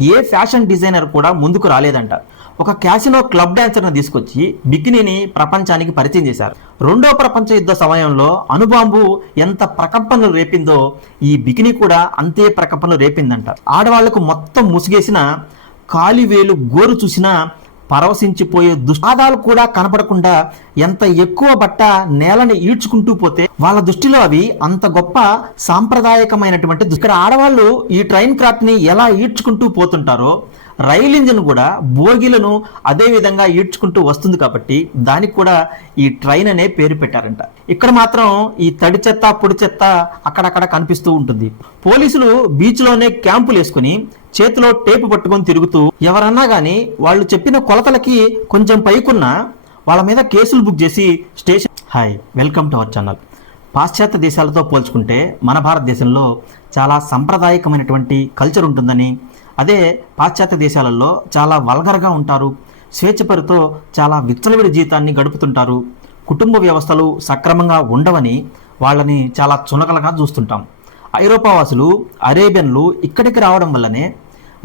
ఏ fashion designer కూడా ముందుకు రాలేదంట. ఒక క్యాసినో క్లబ్ డాన్సర్ను తీసుకొచ్చి బికినీని ప్రపంచానికి పరిచయం చేశారు. రెండో ప్రపంచ యుద్ధ సమయంలో అణుబాంబు ఎంత ప్రకంపనలు రేపిందో ఈ బికినీ కూడా అంతే ప్రకంపనలు రేపిందంట. ఆడవాళ్ళకు మొత్తం ముసిగేసిన కాలివేలు గోరు చూసినా పరవశించిపోయే దుష్పాదాలు కూడా కనపడకుండా ఎంత ఎక్కువ బట్ట నేలని ఈడ్చుకుంటూ పోతే వాళ్ళ దృష్టిలో అవి అంత గొప్ప సాంప్రదాయకమైనటువంటి ఇక్కడ ఆడవాళ్ళు ఈ ట్రైన్ క్రాఫ్ట్ని ఎలా ఈడ్చుకుంటూ పోతుంటారో రైల్ ఇంజిన్ కూడా బోగిలను అదే విధంగా ఈడ్చుకుంటూ వస్తుంది కాబట్టి దానికి కూడా ఈ ట్రైన్ అనే పేరు పెట్టారంట. ఇక్కడ మాత్రం ఈ తడి చెత్త పొడి చెత్త అక్కడక్కడ కనిపిస్తూ ఉంటుంది. పోలీసులు బీచ్లోనే క్యాంపులు వేసుకుని చేతిలో టేపు పట్టుకొని తిరుగుతూ ఎవరన్నా గాని వాళ్ళు చెప్పిన కొలతలకి కొంచెం పైకున్న వాళ్ళ మీద కేసులు బుక్ చేసి station hi welcome to our channel. పాశ్చాత్య దేశాలతో పోల్చుకుంటే మన భారతదేశంలో చాలా సంప్రదాయకమైనటువంటి కల్చర్ ఉంటుందని అదే పాశ్చాత్య దేశాలలో చాలా వల్గర్గా ఉంటారు. స్వేచ్ఛపరితో చాలా విచ్చలవిడి జీవితాన్ని గడుపుతుంటారు. కుటుంబ వ్యవస్థలు సక్రమంగా ఉండవని వాళ్ళని చాలా చునకలుగా చూస్తుంటాం. ఐరోపా వాసులు అరేబియన్లు ఇక్కడికి రావడం వల్లనే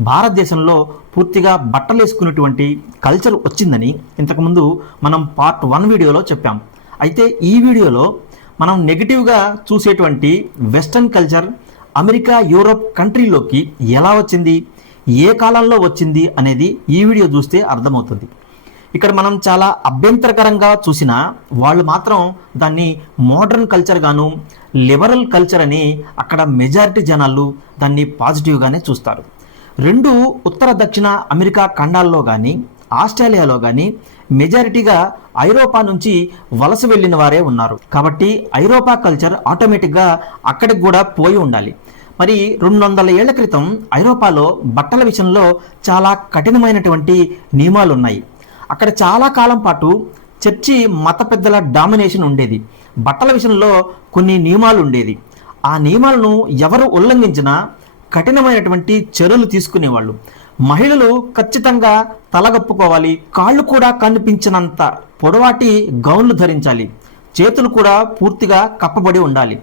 భారతదేశంలో పూర్తిగా బట్టలు వేసుకునేటువంటి కల్చర్ వచ్చిందని ఇంతకుముందు మనం పార్ట్ వన్ వీడియోలో చెప్పాం. అయితే ఈ వీడియోలో మనం నెగిటివ్గా చూసేటువంటి వెస్టర్న్ కల్చర్ అమెరికా యూరోప్ కంట్రీలోకి ఎలా వచ్చింది? ఏ కాలంలో వచ్చింది అనేది ఈ వీడియో చూస్తే అర్థమవుతుంది. ఇక్కడ మనం చాలా అభ్యంతరకరంగా చూసినా వాళ్ళు మాత్రం దాన్ని మోడర్న్ కల్చర్ గాను లిబరల్ కల్చర్ అని అక్కడ మెజారిటీ జనాలు దాన్ని పాజిటివ్గానే చూస్తారు. రెండు ఉత్తర దక్షిణ అమెరికా ఖండాల్లో కానీ ఆస్ట్రేలియాలో కానీ మెజారిటీగా ఐరోపా నుంచి వలస వెళ్ళిన వారే ఉన్నారు. కాబట్టి ఐరోపా కల్చర్ ఆటోమేటిక్గా అక్కడికి కూడా పోయి ఉండాలి. మరి రెండు వందల ఏళ్ళ క్రితం ఐరోపాలో బట్టల విషయంలో చాలా కఠినమైనటువంటి నియమాలు ఉన్నాయి అక్కడ చాలా కాలం పాటు చర్చి మత పెద్దల డామినేషన్ ఉండేది. బట్టల విషయంలో కొన్ని నియమాలు ఉండేది ఆ నియమాలను ఎవరు ఉల్లంఘించినా కఠినమైనటువంటి చర్యలు తీసుకునేవాళ్ళు. మహిళలు ఖచ్చితంగా తలగప్పుకోవాలి కాళ్ళు కూడా కనిపించినంత పొడవాటి గౌన్లు ధరించాలి చేతులు కూడా పూర్తిగా కప్పబడి ఉండాలి.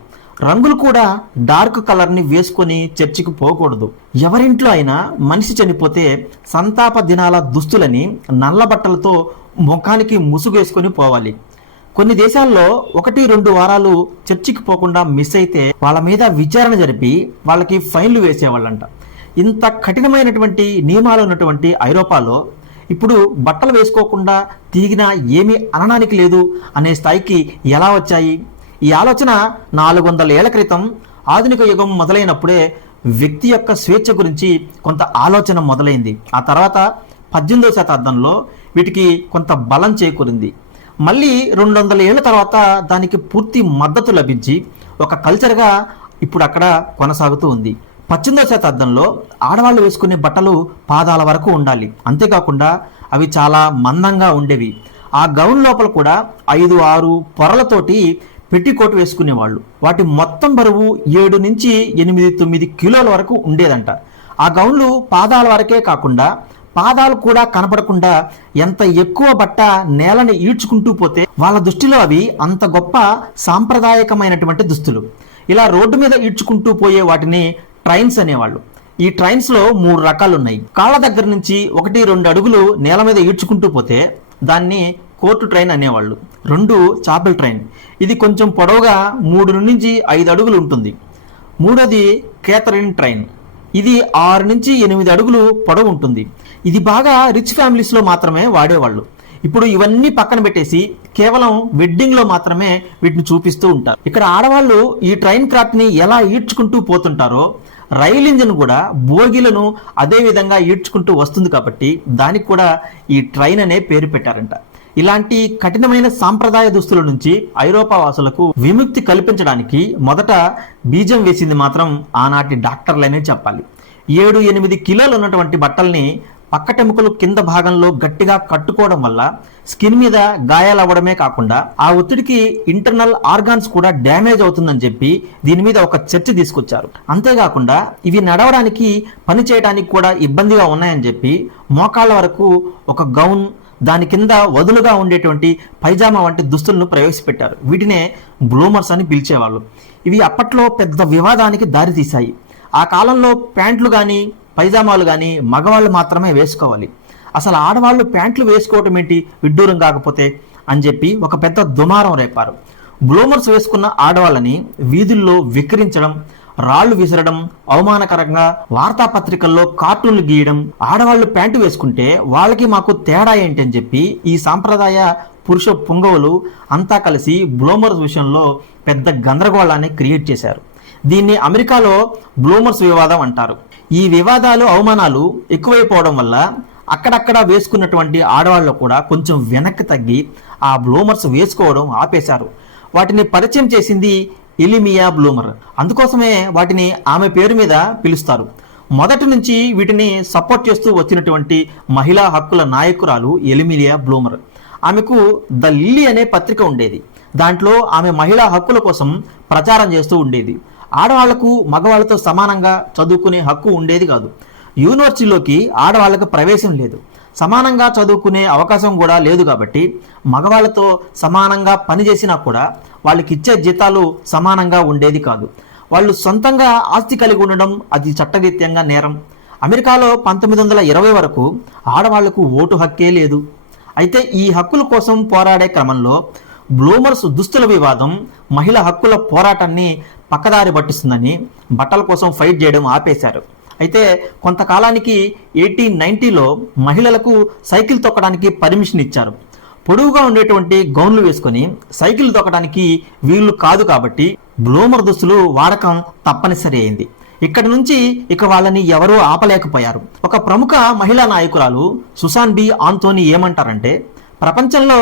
రంగులు కూడా డార్క్ కలర్ని వేసుకొని చర్చికి పోకూడదు. ఎవరింట్లో అయినా మనిషి చనిపోతే సంతాప దినాల దుస్తులని నల్ల బట్టలతో ముఖానికి ముసుగేసుకొని పోవాలి. కొన్ని దేశాల్లో ఒకటి రెండు వారాలు చర్చికి పోకుండా మిస్ అయితే వాళ్ళ మీద విచారణ జరిపి వాళ్ళకి ఫైన్లు వేసేవాళ్ళంట. ఇంత కఠినమైనటువంటి నియమాలు ఉన్నటువంటి ఐరోపాలో ఇప్పుడు బట్టలు వేసుకోకుండా తీగినా ఏమీ అనడానికి లేదు అనే స్థాయికి ఎలా వచ్చాయి? ఈ ఆలోచన నాలుగు వందల ఏళ్ళ క్రితం ఆధునిక యుగం మొదలైనప్పుడే వ్యక్తి యొక్క స్వేచ్ఛ గురించి కొంత ఆలోచన మొదలైంది. ఆ తర్వాత పద్దెనిమిదవ శతాబ్దంలో వీటికి కొంత బలం చేకూరింది. మళ్ళీ రెండు వందల ఏళ్ళ తర్వాత దానికి పూర్తి మద్దతు లభించి ఒక కల్చర్గా ఇప్పుడు అక్కడ కొనసాగుతూ ఉంది. పద్దెనిమిదవ శతాబ్దంలో ఆడవాళ్ళు వేసుకునే బట్టలు పాదాల వరకు ఉండాలి. అంతేకాకుండా అవి చాలా మందంగా ఉండేవి. ఆ గౌన్ లోపల కూడా ఐదు ఆరు పొరలతోటి పెట్టికోట్ వేసుకునేవాళ్ళు. వాటి మొత్తం బరువు ఏడు నుంచి ఎనిమిది తొమ్మిది కిలోల వరకు ఉండేదంట. ఆ గౌన్లు పాదాల వరకే కాకుండా పాదాలు కూడా కనపడకుండా ఎంత ఎక్కువ బట్ట నేలని ఈడ్చుకుంటూ పోతే వాళ్ళ దృష్టిలో అవి అంత గొప్ప సాంప్రదాయకమైనటువంటి దుస్తులు. ఇలా రోడ్డు మీద ఈడ్చుకుంటూ పోయే వాటిని ట్రైన్స్ అనేవాళ్ళు. ఈ ట్రైన్స్లో మూడు రకాలు ఉన్నాయి కాళ్ళ దగ్గర నుంచి ఒకటి రెండు అడుగులు నేల మీద ఈడ్చుకుంటూ పోతే దాన్ని కోర్టు ట్రైన్ అనేవాళ్ళు. రెండు చాపెల్ ట్రైన్. ఇది కొంచెం పొడవుగా మూడు నుంచి ఐదు అడుగులు ఉంటుంది. మూడోది కేథరిన్ ట్రైన్. ఇది ఆరు నుంచి ఎనిమిది అడుగులు పొడవు ఉంటుంది. ఇది బాగా రిచ్ ఫ్యామిలీస్లో మాత్రమే వాడేవాళ్ళు. ఇప్పుడు ఇవన్నీ పక్కన పెట్టేసి కేవలం వెడ్డింగ్లో మాత్రమే వీటిని చూపిస్తూ ఉంటారు. ఇక్కడ ఆడవాళ్ళు ఈ ట్రైన్ క్రాఫ్ట్ని ఎలా ఈడ్చుకుంటూ పోతుంటారో రైల్ ఇంజిన్ కూడా బోగిలను అదే విధంగా ఈడ్చుకుంటూ వస్తుంది కాబట్టి దానికి కూడా ఈ ట్రైన్ అనే పేరు పెట్టారంట. ఇలాంటి కఠినమైన సాంప్రదాయ దుస్తుల నుంచి ఐరోపా వాసులకు విముక్తి కల్పించడానికి మొదట బీజం వేసింది మాత్రం ఆనాటి డాక్టర్లనే చెప్పాలి. ఏడు ఎనిమిది కిలోలు ఉన్నటువంటి బట్టల్ని పక్కటెముకలు కింద భాగంలో గట్టిగా కట్టుకోవడం వల్ల స్కిన్ మీద గాయాలు అవ్వడమే కాకుండా ఆ ఒత్తిడికి ఇంటర్నల్ ఆర్గాన్స్ కూడా డ్యామేజ్ అవుతుందని చెప్పి దీని మీద ఒక చర్చ తీసుకొచ్చారు. అంతేకాకుండా ఇవి నడవడానికి పని చేయడానికి కూడా ఇబ్బందిగా ఉన్నాయని చెప్పి మోకాళ్ళ వరకు ఒక గౌన్ దాని కింద వదులుగా ఉండేటువంటి పైజామా వంటి దుస్తులను ప్రవేశపెట్టారు. వీటినే బ్లూమర్స్ అని పిలిచేవాళ్ళు. ఇవి అప్పట్లో పెద్ద వివాదానికి దారితీశాయి ఆ కాలంలో ప్యాంట్లు కానీ పైజామాలు కానీ మగవాళ్ళు మాత్రమే వేసుకోవాలి. అసలు ఆడవాళ్ళు ప్యాంట్లు వేసుకోవటం ఏంటి? విడ్డూరం కాకపోతే అని చెప్పి ఒక పెద్ద దుమారం రేపారు. బ్లూమర్స్ వేసుకున్న ఆడవాళ్ళని వీధుల్లో విక్రించడం రాళ్ళు విసరడం అవమానకరంగా వార్తాపత్రికల్లో కార్టూన్లు గీయడం ఆడవాళ్ళు ప్యాంటు వేసుకుంటే వాళ్ళకి మాకు తేడా ఏంటి అని చెప్పి ఈ సాంప్రదాయ పురుష పుంగవులు అంతా కలిసి బ్లోమర్స్ విషయంలో పెద్ద గందరగోళాన్ని క్రియేట్ చేశారు. దీన్ని అమెరికాలో బ్లూమర్స్ వివాదం అంటారు. ఈ వివాదాలు అవమానాలు ఎక్కువైపోవడం వల్ల అక్కడక్కడ వేసుకున్నటువంటి ఆడవాళ్ళు కూడా కొంచెం వెనక్కి తగ్గి ఆ బ్లూమర్స్ వేసుకోవడం ఆపేశారు. వాటిని పరిచయం చేసింది ఇలిమియా బ్లూమర్. అందుకోసమే వాటిని ఆమె పేరు మీద పిలుస్తారు. మొదటి నుంచి వీటిని సపోర్ట్ చేస్తూ వచ్చినటువంటి మహిళా హక్కుల నాయకురాలు ఎలిమిలియా బ్లూమర్. ఆమెకు ద లిల్లీ అనే పత్రిక ఉండేది. దాంట్లో ఆమె మహిళా హక్కుల కోసం ప్రచారం చేస్తూ ఉండేది. ఆడవాళ్ళకు మగవాళ్ళతో సమానంగా చదువుకునే హక్కు ఉండేది కాదు. యూనివర్సిటీలోకి ఆడవాళ్ళకు ప్రవేశం లేదు. సమానంగా చదువుకునే అవకాశం కూడా లేదు కాబట్టి మగవాళ్ళతో సమానంగా పనిచేసినా కూడా వాళ్ళకి ఇచ్చే జీతాలు సమానంగా ఉండేది కాదు. వాళ్ళు సొంతంగా ఆస్తి కలిగి ఉండడం అది చట్టరీత్యంగా నేరం. అమెరికాలో పంతొమ్మిది వందల ఇరవై వరకు ఆడవాళ్ళకు ఓటు హక్కే లేదు. అయితే ఈ హక్కుల కోసం పోరాడే క్రమంలో బ్లూమర్స్ దుస్తుల వివాదం మహిళ హక్కుల పోరాటాన్ని పక్కదారి పట్టిస్తుందని బట్టల కోసం ఫైట్ చేయడం ఆపేశారు. అయితే కొంతకాలానికి ఎయిటీన్ నైన్టీలో మహిళలకు సైకిల్ తొక్కడానికి పర్మిషన్ ఇచ్చారు. పొడవుగా ఉండేటువంటి గౌన్లు వేసుకొని సైకిల్ తొక్కడానికి వీళ్ళు కాదు కాబట్టి బ్లూమర్ దుస్తులు వాడకం తప్పనిసరి అయింది. ఇక్కడి నుంచి ఇక వాళ్ళని ఎవరూ ఆపలేకపోయారు. ఒక ప్రముఖ మహిళా నాయకురాలు సుసాన్ బి ఆంతోని ఏమంటారంటే ప్రపంచంలో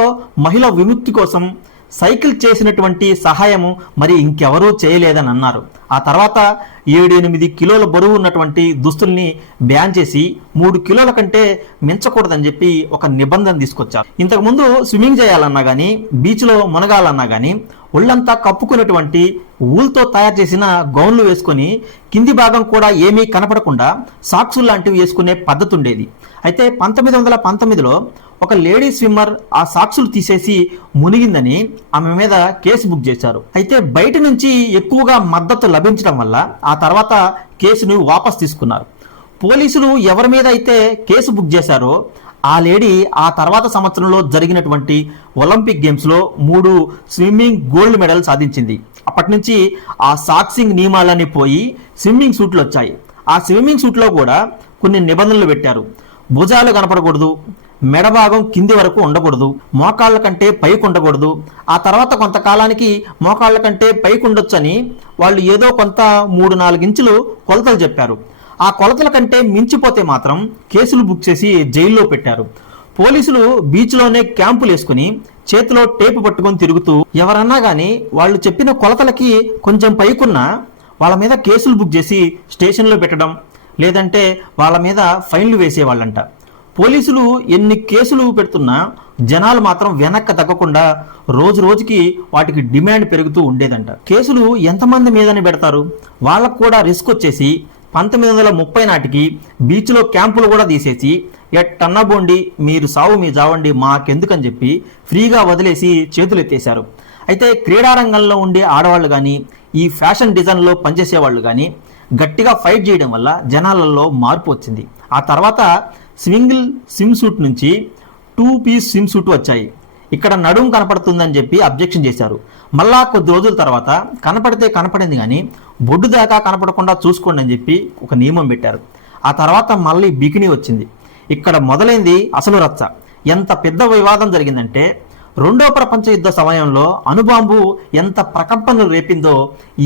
మహిళ విముక్తి కోసం సైకిల్ చేసినటువంటి సహాయము మరి ఇంకెవరూ చేయలేదని అన్నారు ఆ తర్వాత ఏడు ఎనిమిది కిలోల బరువు ఉన్నటువంటి దుస్తుల్ని బ్యాన్ చేసి మూడు కిలోల కంటే మించకూడదని చెప్పి ఒక నిబంధన తీసుకొచ్చారు. ఇంతకుముందు స్విమ్మింగ్ చేయాలన్నా కానీ బీచ్లో మునగాలన్నా కానీ ఒళ్ళంతా కప్పుకున్నటువంటి ఊల్తో తయారు చేసిన గౌన్లు వేసుకొని కింది భాగం కూడా ఏమీ కనపడకుండా సాక్సులు లాంటివి వేసుకునే పద్ధతి ఉండేది. అయితే పంతొమ్మిది వందల పంతొమ్మిదిలో ఒక లేడీ స్విమ్మర్ ఆ సాక్సులు తీసేసి మునిగిందని ఆమె మీద కేసు బుక్ చేశారు. అయితే బయట నుంచి ఎక్కువగా మద్దతు లభించడం వల్ల ఆ తర్వాత కేసును వాపస్ తీసుకున్నారు. పోలీసులు ఎవరి మీద అయితే కేసు బుక్ చేశారో ఆ లేడీ ఆ తర్వాత సంవత్సరంలో జరిగినటువంటి ఒలింపిక్ గేమ్స్లో మూడు స్విమ్మింగ్ గోల్డ్ మెడల్ సాధించింది. అప్పటి నుంచి ఆ సాక్సింగ్ నియమాలన్నీ పోయి స్విమ్మింగ్ సూట్లు వచ్చాయి. ఆ స్విమ్మింగ్ సూట్లో కూడా కొన్ని నిబంధనలు పెట్టారు. భుజాలు కనపడకూడదు మెడ భాగం కింది వరకు ఉండకూడదు మోకాళ్ళ కంటే పైకి ఉండకూడదు. ఆ తర్వాత కొంతకాలానికి మోకాళ్ళ కంటే పైకి ఉండొచ్చని వాళ్ళు ఏదో కొంత మూడు నాలుగించులు కొలతలు చెప్పారు. ఆ కొలతల కంటే మించిపోతే మాత్రం కేసులు బుక్ చేసి జైల్లో పెట్టారు. పోలీసులు బీచ్లోనే క్యాంపులు వేసుకుని చేతిలో టేపు పట్టుకొని తిరుగుతూ ఎవరన్నా కానీ వాళ్ళు చెప్పిన కొలతలకి కొంచెం పైకున్నా వాళ్ళ మీద కేసులు బుక్ చేసి స్టేషన్లో పెట్టడం లేదంటే వాళ్ళ మీద ఫైన్లు వేసేవాళ్ళంట. పోలీసులు ఎన్ని కేసులు పెడుతున్నా జనాలు మాత్రం వెనక్కి తగ్గకుండా రోజు రోజుకి వాటికి డిమాండ్ పెరుగుతూ ఉండేదంట. కేసులు ఎంతమంది మీదని పెడతారు? వాళ్ళకు కూడా రిస్క్ వచ్చేసి పంతొమ్మిది వందల ముప్పై నాటికి బీచ్లో క్యాంపులు కూడా తీసేసి ఎట్టన్నబోండి మీరు సావు మీ జావండి మాకెందుకని చెప్పి ఫ్రీగా వదిలేసి చేతులు ఎత్తేశారు అయితే క్రీడారంగంలో ఉండే ఆడవాళ్ళు కానీ ఈ ఫ్యాషన్ డిజైన్లో పనిచేసే వాళ్ళు కానీ గట్టిగా ఫైట్ చేయడం వల్ల జనాలలో మార్పు వచ్చింది. ఆ తర్వాత స్వింగిల్ స్విమ్ సూట్ నుంచి టూ పీస్ స్విమ్ సూట్ వచ్చాయి. ఇక్కడ నడుం కనపడుతుందని చెప్పి అబ్జెక్షన్ చేశారు. మళ్ళా కొద్ది రోజుల తర్వాత కనపడితే కనపడింది కానీ బొడ్డు దాకా కనపడకుండా చూసుకోండి అని చెప్పి ఒక నియమం పెట్టారు. ఆ తర్వాత మళ్ళీ బికినీ వచ్చింది. ఇక్కడ మొదలైంది అసలు రచ్చ. ఎంత పెద్ద వివాదం జరిగిందంటే రెండో ప్రపంచ యుద్ధ సమయంలో అణుబాంబు ఎంత ప్రకంపనలు రేపిందో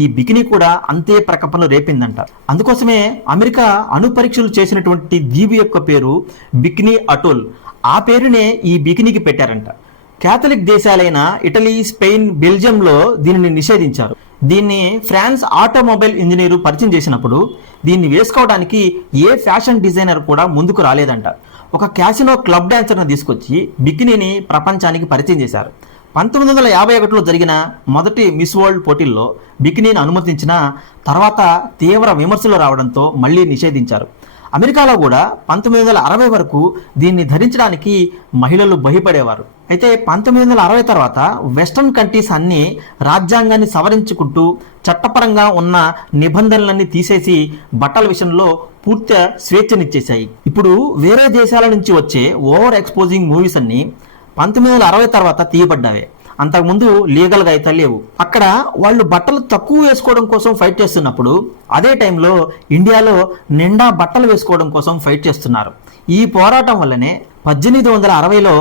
ఈ బికినీ కూడా అంతే ప్రకంపనలు రేపిందంట. అందుకోసమే అమెరికా అణు పరీక్షలు చేసినటువంటి దీవి యొక్క పేరు బికినీ అటోల్. ఆ పేరునే ఈ బికినీకి పెట్టారంట. క్యాథలిక్ దేశాలైన ఇటలీ స్పెయిన్ బెల్జియంలో దీనిని నిషేధించారు. దీన్ని ఫ్రాన్స్ ఆటోమొబైల్ ఇంజనీరు పరిచయం చేసినప్పుడు దీన్ని వేసుకోవడానికి ఏ ఫ్యాషన్ డిజైనర్ కూడా ముందుకు రాలేదంట. ఒక క్యాసినో క్లబ్ డాన్సర్ను తీసుకొచ్చి బికినీని ప్రపంచానికి పరిచయం చేశారు. పంతొమ్మిది వందల యాభై ఒకటిలో జరిగిన మొదటి మిస్ వరల్డ్ పోటీల్లో బికినీని అనుమతించిన తర్వాత తీవ్ర విమర్శలు రావడంతో మళ్ళీ నిషేధించారు. అమెరికాలో కూడా పంతొమ్మిది వందల అరవై వరకు దీన్ని ధరించడానికి మహిళలు భయపడేవారు అయితే పంతొమ్మిది వందల అరవై తర్వాత వెస్ట్రన్ కంట్రీస్ అన్ని రాజ్యాంగాన్ని సవరించుకుంటూ చట్టపరంగా ఉన్న నిబంధనలన్నీ తీసేసి బట్టల విషయంలో పూర్తిగా స్వేచ్ఛనిచ్చేశాయి. ఇప్పుడు వేరే దేశాల నుంచి వచ్చే ఓవర్ ఎక్స్పోజింగ్ మూవీస్ అన్ని పంతొమ్మిది వందల అరవై తర్వాత తీయబడ్డావే అంతకుముందు లీగల్గా అయితే లేవు. అక్కడ వాళ్ళు బట్టలు తక్కువ వేసుకోవడం కోసం ఫైట్ చేస్తున్నప్పుడు అదే టైంలో ఇండియాలో నిండా బట్టలు వేసుకోవడం కోసం ఫైట్ చేస్తున్నారు. ఈ పోరాటం వల్లనే పద్దెనిమిది వందల అరవైలో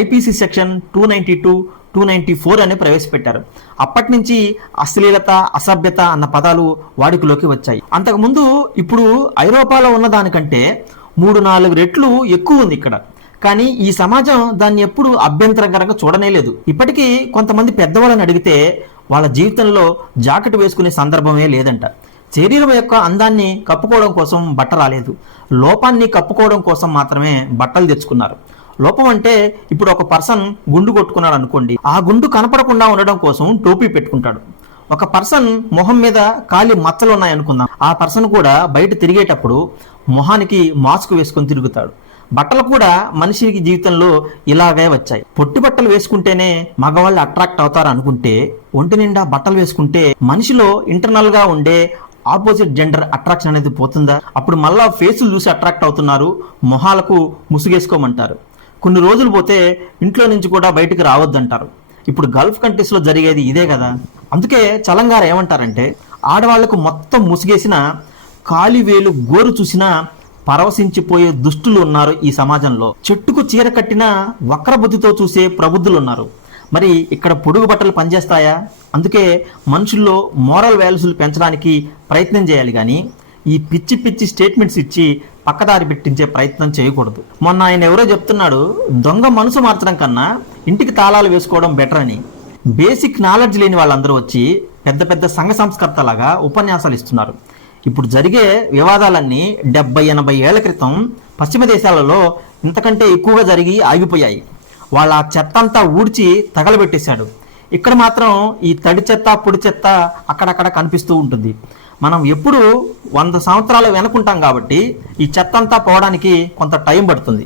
IPC section two ninety two two ninety four అని ప్రవేశపెట్టారు. అప్పటి నుంచి అశ్లీలత అసభ్యత అన్న పదాలు వాడుకలోకి వచ్చాయి. అంతకుముందు ఇప్పుడు ఐరోపాలో ఉన్న దానికంటే మూడు నాలుగు రెట్లు ఎక్కువ ఉంది ఇక్కడ. కానీ ఈ సమాజం దాన్ని ఎప్పుడు అభ్యంతరకరంగా చూడనే లేదు. ఇప్పటికీ కొంతమంది పెద్దవాళ్ళని అడిగితే వాళ్ళ జీవితంలో జాకెట్ వేసుకునే సందర్భమే లేదంట. శరీరం యొక్క అందాన్ని కప్పుకోవడం కోసం బట్ట రాలేదు. లోపాన్ని కప్పుకోవడం కోసం మాత్రమే బట్టలు తెచ్చుకున్నారు. లోపం అంటే ఇప్పుడు ఒక పర్సన్ గుండు కొట్టుకున్నాడు అనుకోండి. ఆ గుండు కనపడకుండా ఉండడం కోసం టోపీ పెట్టుకుంటాడు. ఒక పర్సన్ మొహం మీద కాలి మచ్చలు ఉన్నాయనుకుందాం ఆ పర్సన్ కూడా బయట తిరిగేటప్పుడు మొహానికి మాస్క్ వేసుకొని తిరుగుతాడు. బట్టలు కూడా మనిషికి జీవితంలో ఇలాగే వచ్చాయి. పొట్టి బట్టలు వేసుకుంటేనే మగవాళ్ళు అట్రాక్ట్ అవుతారు అనుకుంటే ఒంటి నిండా బట్టలు వేసుకుంటే మనిషిలో ఇంటర్నల్గా ఉండే ఆపోజిట్ జెండర్ అట్రాక్షన్ అనేది పోతుందా? అప్పుడు మళ్ళా ఫేసులు చూసి అట్రాక్ట్ అవుతున్నారు మొహాలకు ముసుగేసుకోమంటారు. కొన్ని రోజులు పోతే ఇంట్లో నుంచి కూడా బయటకు రావద్దంటారు. ఇప్పుడు గల్ఫ్ కంట్రీస్లో జరిగేది ఇదే కదా. అందుకే చలంగారు ఏమంటారంటే ఆడవాళ్ళకు మొత్తం ముసిగేసిన కాలివేలు గోరు చూసినా పరవశించిపోయే దుష్టులు ఉన్నారు ఈ సమాజంలో. చెట్టుకు చీర కట్టిన వక్రబుద్ధితో చూసే ప్రబుద్ధులు ఉన్నారు. మరి ఇక్కడ పొడుగు బట్టలు పనిచేస్తాయా? అందుకే మనుషుల్లో మోరల్ వాల్యూస్లు పెంచడానికి ప్రయత్నం చేయాలి కానీ ఈ పిచ్చి పిచ్చి స్టేట్మెంట్స్ ఇచ్చి పక్కదారి పెట్టించే ప్రయత్నం చేయకూడదు. మొన్న ఆయన ఎవరో చెప్తున్నాడు దొంగ మనసు మార్చడం కన్నా ఇంటికి తాళాలు వేసుకోవడం బెటర్ అని. బేసిక్ నాలెడ్జ్ లేని వాళ్ళందరూ వచ్చి పెద్ద పెద్ద సంఘ సంస్కర్తలాగా ఉపన్యాసాలు ఇస్తున్నారు. ఇప్పుడు జరిగే వివాదాలన్నీ డెబ్బై ఎనభై ఏళ్ళ క్రితం పశ్చిమ దేశాలలో ఇంతకంటే ఎక్కువగా జరిగి ఆగిపోయాయి. వాళ్ళ చెత్త అంతా ఊడ్చి తగలబెట్టేశాడు. ఇక్కడ మాత్రం ఈ తడి చెత్త పొడి చెత్త అక్కడక్కడ కనిపిస్తూ ఉంటుంది. మనం ఎప్పుడు వంద సంవత్సరాలు వెనుకుంటాం కాబట్టి ఈ చెత్త అంతా పోవడానికి కొంత టైం పడుతుంది.